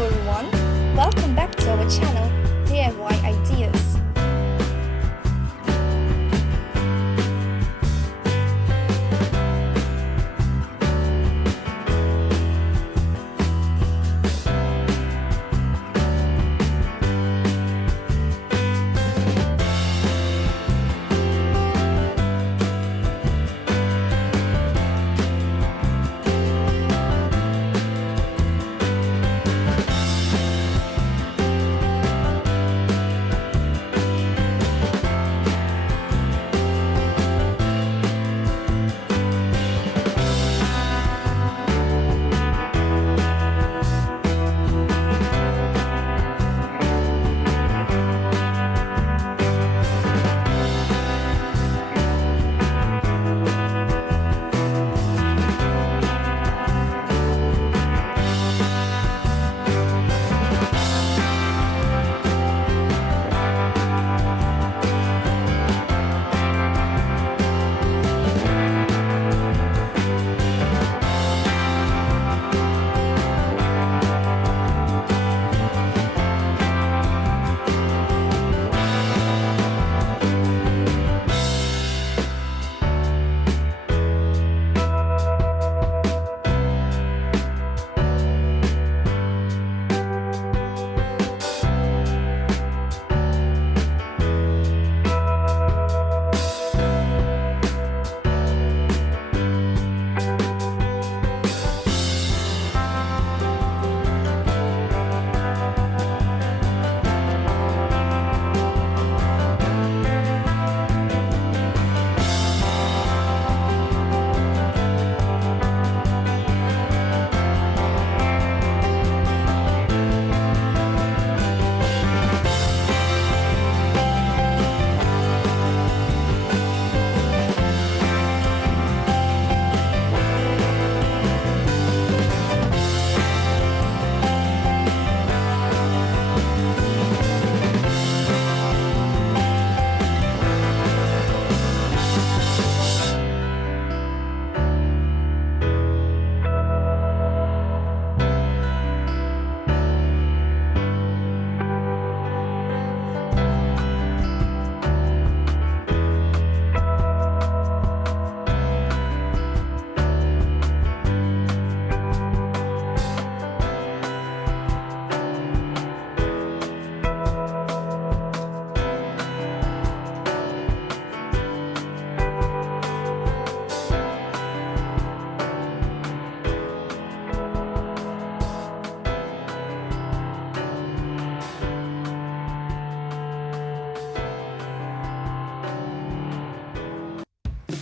Hello everyone, welcome back to our channel DIY Ideas.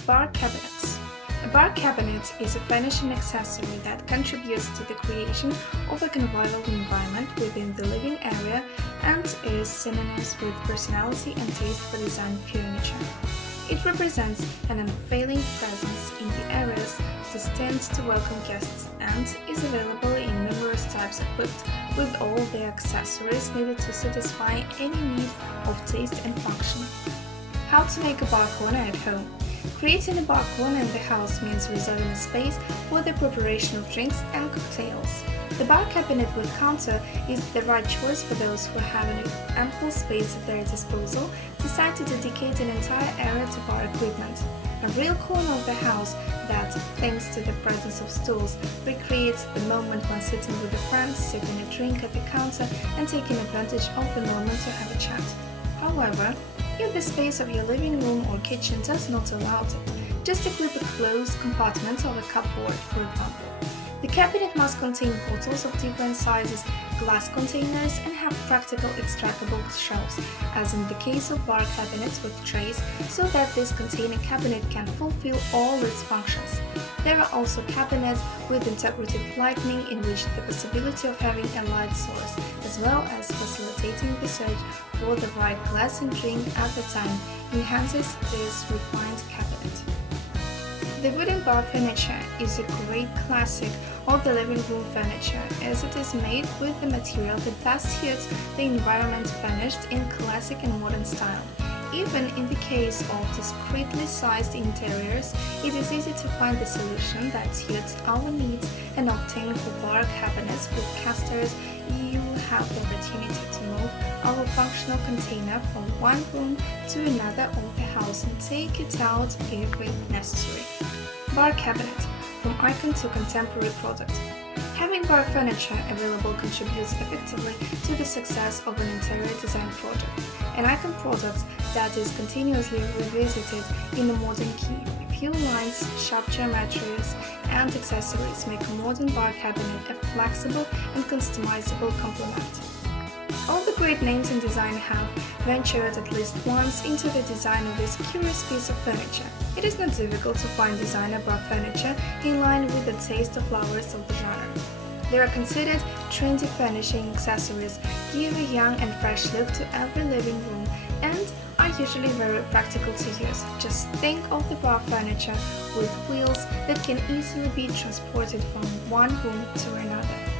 Bar cabinets. A bar cabinet is a finishing accessory that contributes to the creation of a convivial environment within the living area and is synonymous with personality and taste for design furniture. It represents an unfailing presence in the areas destined to welcome guests and is available in numerous types equipped with all the accessories needed to satisfy any need of taste and function. How to make a bar corner at home. Creating a bar corner in the house means reserving a space for the preparation of drinks and cocktails. The bar cabinet with counter is the right choice for those who have an ample space at their disposal, decide to dedicate an entire area to bar equipment. A real corner of the house that, thanks to the presence of stools, recreates the moment when sitting with a friend, sipping a drink at the counter and taking advantage of the moment to have a chat. However, if the space of your living room or kitchen does not allow it, just equip a closed compartment of a cupboard, for example. The cabinet must contain bottles of different sizes, glass containers, and have practical extractable shelves, as in the case of bar cabinets with trays, so that this container cabinet can fulfill all its functions. There are also cabinets with integrated lighting in which the possibility of having a light source, as well as facilitating the search for the right glass and drink at the time, enhances this refined cabinet. The wooden bar furniture is a great classic of the living room furniture, as it is made with the material that best suits the environment, furnished in classic and modern style. Even in the case of discreetly sized interiors, it is easy to find the solution that suits our needs and obtain for bar cabinets with casters you have the opportunity to move our functional container from one room to another of the house and take it out if necessary. Bar cabinet, from icon to contemporary product. Having bar furniture available contributes effectively to the success of an interior design project. An icon product that is continuously revisited in a modern key. A few lines, sharp geometries, and accessories make a modern bar cabinet a flexible and customizable complement. All the great names in design have ventured at least once into the design of this curious piece of furniture. It is not difficult to find designer bar furniture in line with the taste of lovers of the genre. They are considered trendy furnishing accessories, give a young and fresh look to every living room, and are usually very practical to use. Just think of the bar furniture with wheels that can easily be transported from one room to another.